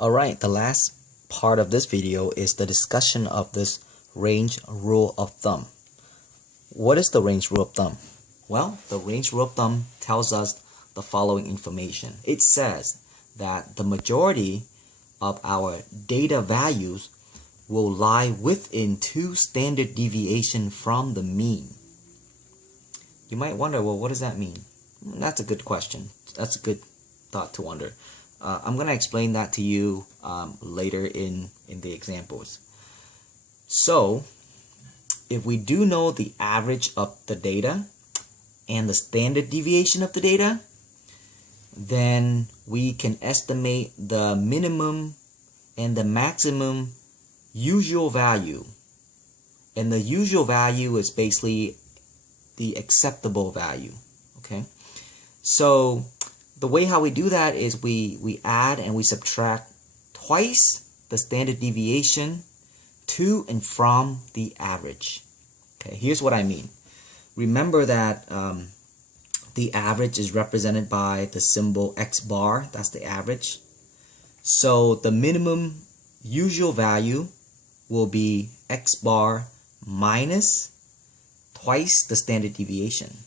Alright, the last part of this video is the discussion of this range rule of thumb. What is the range rule of thumb? Well, the range rule of thumb tells us the following information. It says that the majority of our data values will lie within 2 standard deviation from the mean. You might wonder, well, what does that mean? That's a good question. That's a good thought to wonder. I'm going to explain that to you later in the examples. So, if we do know the average of the data and the standard deviation of the data, then we can estimate the minimum and the maximum usual value. And the usual value is basically the acceptable value. Okay? So, the way how we do that is we add and we subtract twice the standard deviation to and from the average. Okay, here's what I mean. Remember that the average is represented by the symbol X bar. That's the average. So the minimum usual value will be X bar minus twice the standard deviation.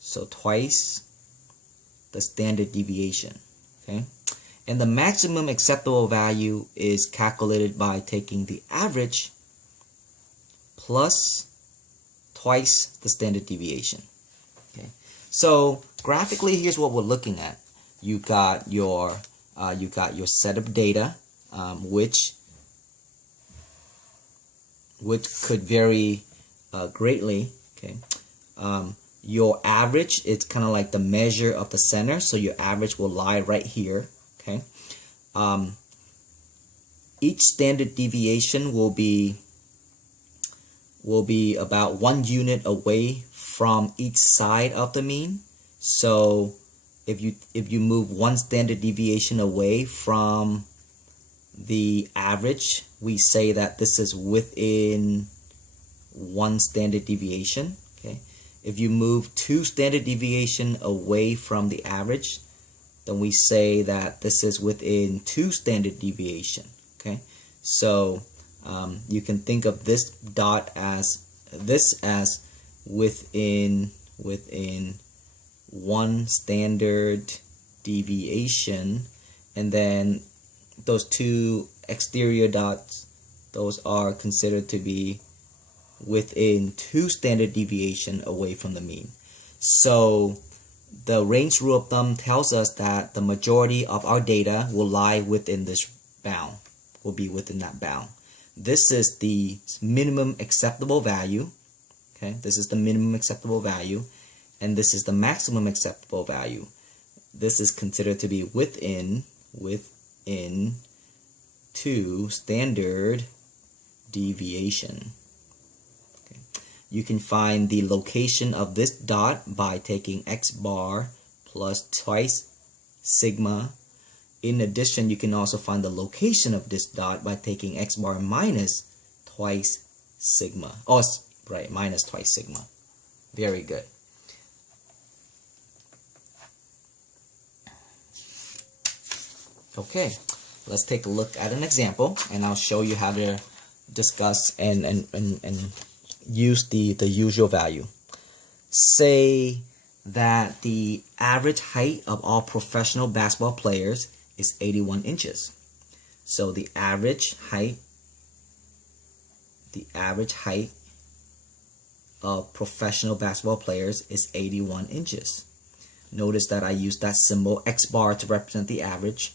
So twice the standard deviation. Okay, and the maximum acceptable value is calculated by taking the average plus twice the standard deviation. Okay, so graphically, here's what we're looking at. You got your set of data, which could vary greatly. Okay. Your average, it's kind of like the measure of the center, so your average will lie right here. Okay. Each standard deviation will be about 1 unit away from each side of the mean. So if you move 1 standard deviation away from the average, we say that this is within 1 standard deviation. Okay. If you move 2 standard deviation away from the average, then we say that this is within 2 standard deviation. Okay, so you can think of this dot as within 1 standard deviation, and then those 2 exterior dots, those are considered to be within 2 standard deviation away from the mean. So the range rule of thumb tells us that the majority of our data will lie within this bound, will be within that bound. This is the minimum acceptable value. Okay, this is the minimum acceptable value, and this is the maximum acceptable value. This is considered to be within 2 standard deviation. You can find the location of this dot by taking X bar plus twice sigma. In addition, you can also find the location of this dot by taking X bar minus twice sigma. Oh, right, minus twice sigma. Very good. Okay, let's take a look at an example, and I'll show you how to discuss and use the usual value. Say that the average height of all professional basketball players is 81 inches. So the average height of professional basketball players is 81 inches. Notice that I used that symbol X bar to represent the average.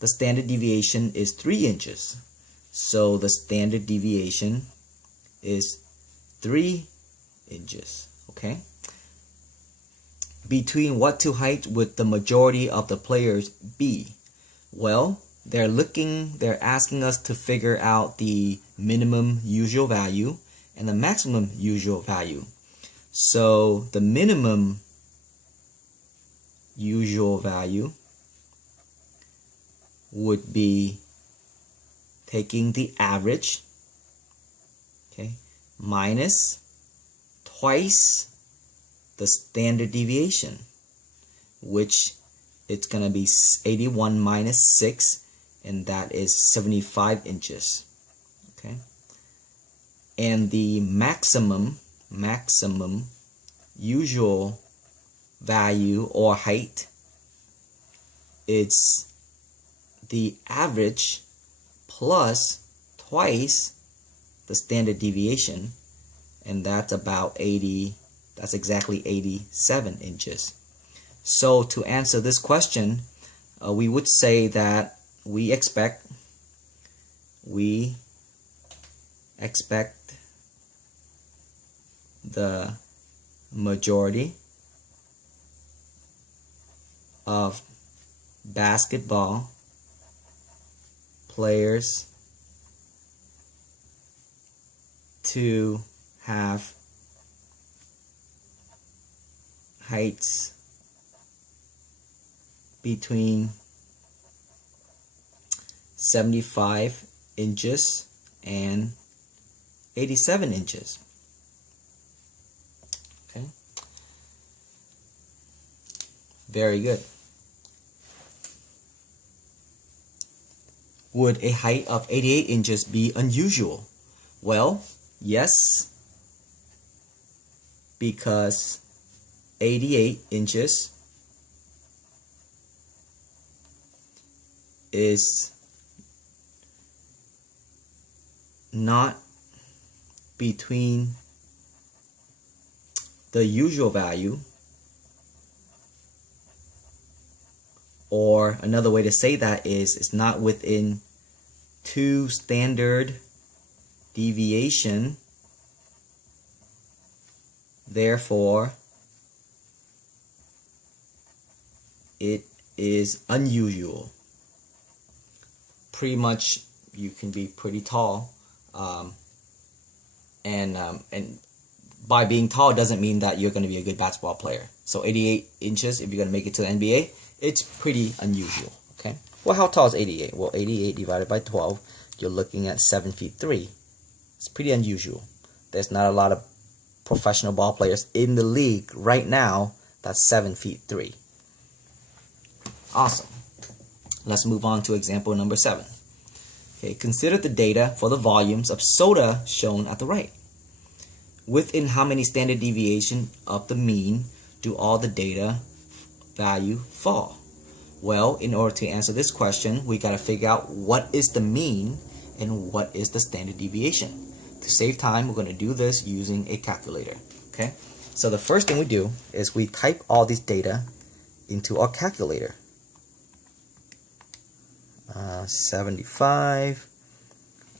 The standard deviation is 3 inches. So the standard deviation is 3 inches. Okay. Between what two heights would the majority of the players be? Well, they're asking us to figure out the minimum usual value and the maximum usual value. So the minimum usual value would be taking the average, okay, minus twice the standard deviation, which it's going to be 81 minus 6, and that is 75 inches. Okay, and the maximum usual value or height, it's the average plus twice the standard deviation, and that's about 80, that's exactly 87 inches. So to answer this question, we would say that we expect the majority of basketball players to have heights between 75 inches and 87 inches. Okay, very good. Would a height of 88 inches be unusual? Well, yes, because 88 inches is not between the usual value, or another way to say that is it's not within 2 standard deviation, therefore it is unusual. Pretty much you can be pretty tall, and by being tall doesn't mean that you're going to be a good basketball player. So 88 inches, if you're going to make it to the NBA, it's pretty unusual. Okay. Well, how tall is 88? Well, 88 divided by 12, you're looking at 7 feet 3. It's pretty unusual. There's not a lot of professional ball players in the league right now that's 7 feet 3. Awesome. Let's move on to example number 7. Okay, consider the data for the volumes of soda shown at the right. Within how many standard deviation of the mean do all the data value fall? Well, in order to answer this question, we got to figure out what is the mean and what is the standard deviation. To save time, we're going to do this using a calculator. Okay, so the first thing we do is we type all these data into our calculator. 75,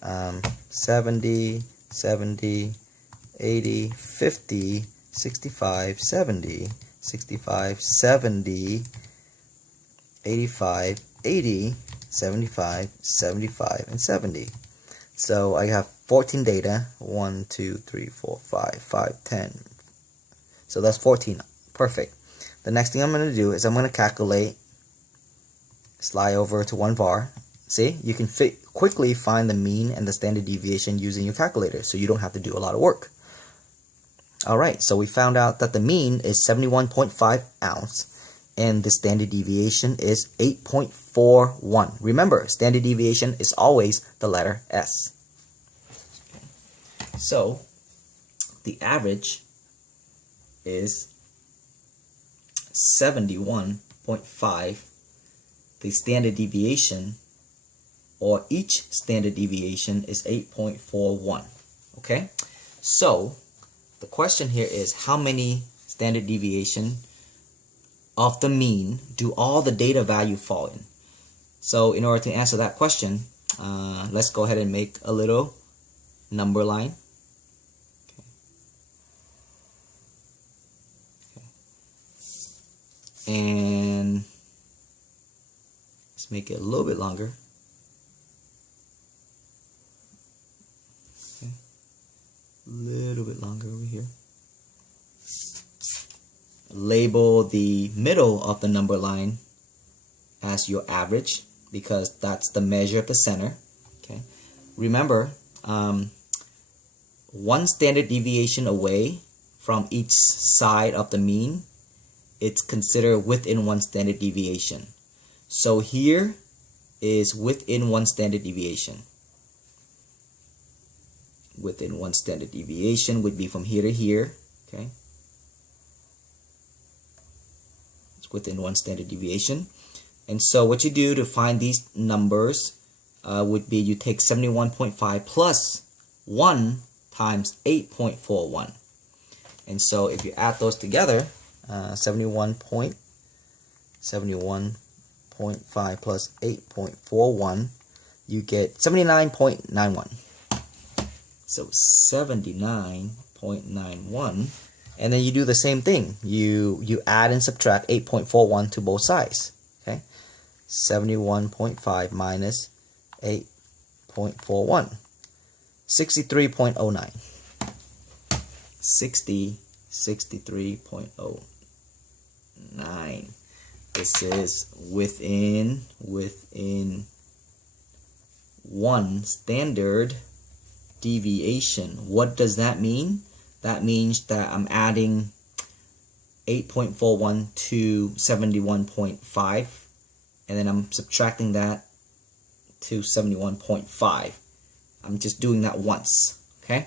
70, 70, 80, 50, 65, 70, 65, 70, 85, 80, 75, 75, and 70. So I have 14 data. 1, 2, 3, 4, 5, 5, 10. So that's 14. Perfect. The next thing I'm going to do is I'm going to calculate, slide over to 1 var. See, you can quickly find the mean and the standard deviation using your calculator, so you don't have to do a lot of work. Alright, so we found out that the mean is 71.5 ounce and the standard deviation is 8.41. Remember, standard deviation is always the letter S. So the average is 71.5. The standard deviation, or each standard deviation, is 8.41. Okay, so the question here is how many standard deviation of the mean do all the data value fall in? So in order to answer that question, let's go ahead and make a little number line. Okay. And let's make it a little bit longer. Okay. A little bit longer over here. Label the middle of the number line as your average, because that's the measure of the center. Okay. Remember, 1 standard deviation away from each side of the mean, it's considered within 1 standard deviation. So here is within 1 standard deviation. Within 1 standard deviation would be from here to here. Okay, it's within 1 standard deviation. And so what you do to find these numbers would be you take 71.5 plus 1 times 8.41. And so if you add those together, 71.5 plus 8.41, you get 79.91. So 79.91, and then you do the same thing. You add and subtract 8.41 to both sides. Okay, 71.5 minus 8.41, 63.09. 63.09. This is within 1 standard deviation. What does that mean? That means that I'm adding 8.41 to 71.5, and then I'm subtracting that to 71.5. I'm just doing that once. Okay,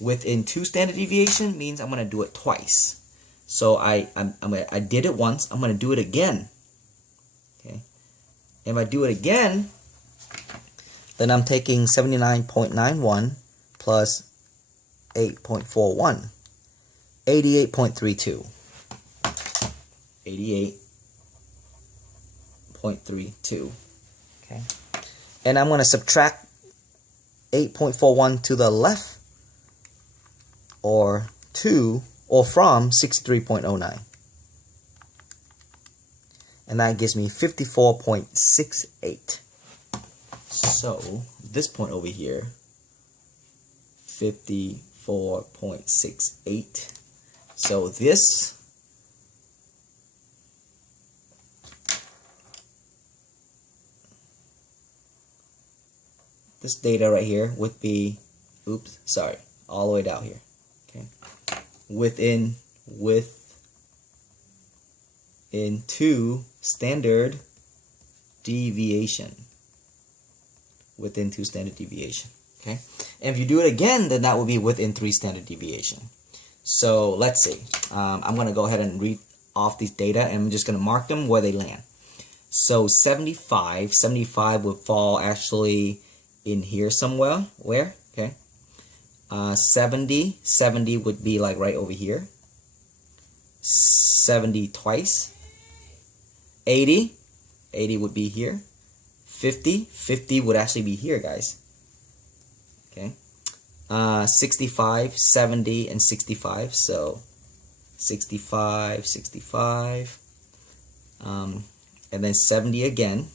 within 2 standard deviation means I'm going to do it twice. So I did it once, I'm going to do it again. Okay, if I do it again, then I'm taking 79.91 plus 8.41, 88.32. 88.32. Okay, and I'm going to subtract 8.41 to the left, or from 63.09, and that gives me 54.68. So this point over here, 54.68. So this data right here would be, oops, sorry, all the way down here. Okay, within 2 standard deviation. Within 2 standard deviation. Okay, and if you do it again, then that will be within 3 standard deviation. So let's see. I'm going to go ahead and read off these data, and I'm just going to mark them where they land. So 75 would fall actually in here somewhere. Where? Okay. 70 would be like right over here. 70 twice. 80 would be here. 50 would actually be here, guys. Okay. 65, 70, and 65. So 65, and then 70 again.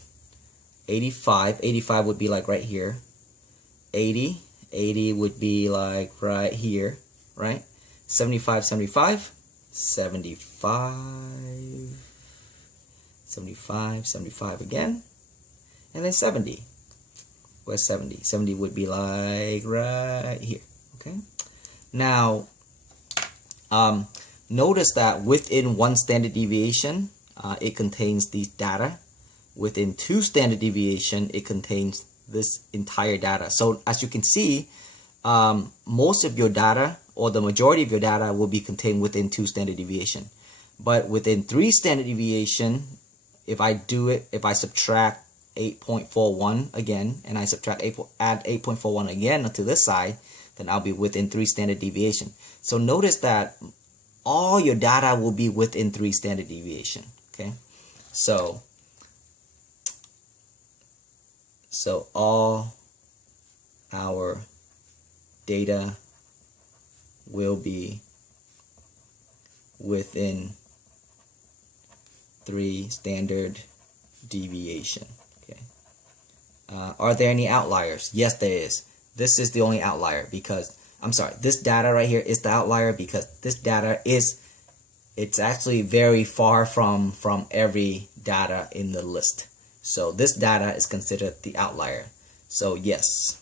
85 would be like right here. 80 would be like right here, right? 75 again. And then 70. Where's 70? 70 would be like right here. Okay. Now, notice that within 1 standard deviation, it contains these data. Within 2 standard deviation, it contains this entire data. So as you can see, most of your data, or the majority of your data, will be contained within 2 standard deviation. But within 3 standard deviation, if I subtract 8.41 again, and I add 8.41 again to this side, then I'll be within 3 standard deviation. So notice that all your data will be within 3 standard deviation. Okay, so all our data will be within 3 standard deviation. Are there any outliers? Yes, there is. This is the only outlier because, I'm sorry, this data right here is the outlier because this data it's actually very far from every data in the list. So this data is considered the outlier. So yes.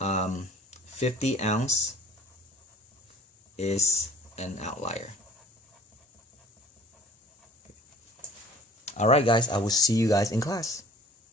Okay. 50 ounce is an outlier. Alright guys, I will see you guys in class.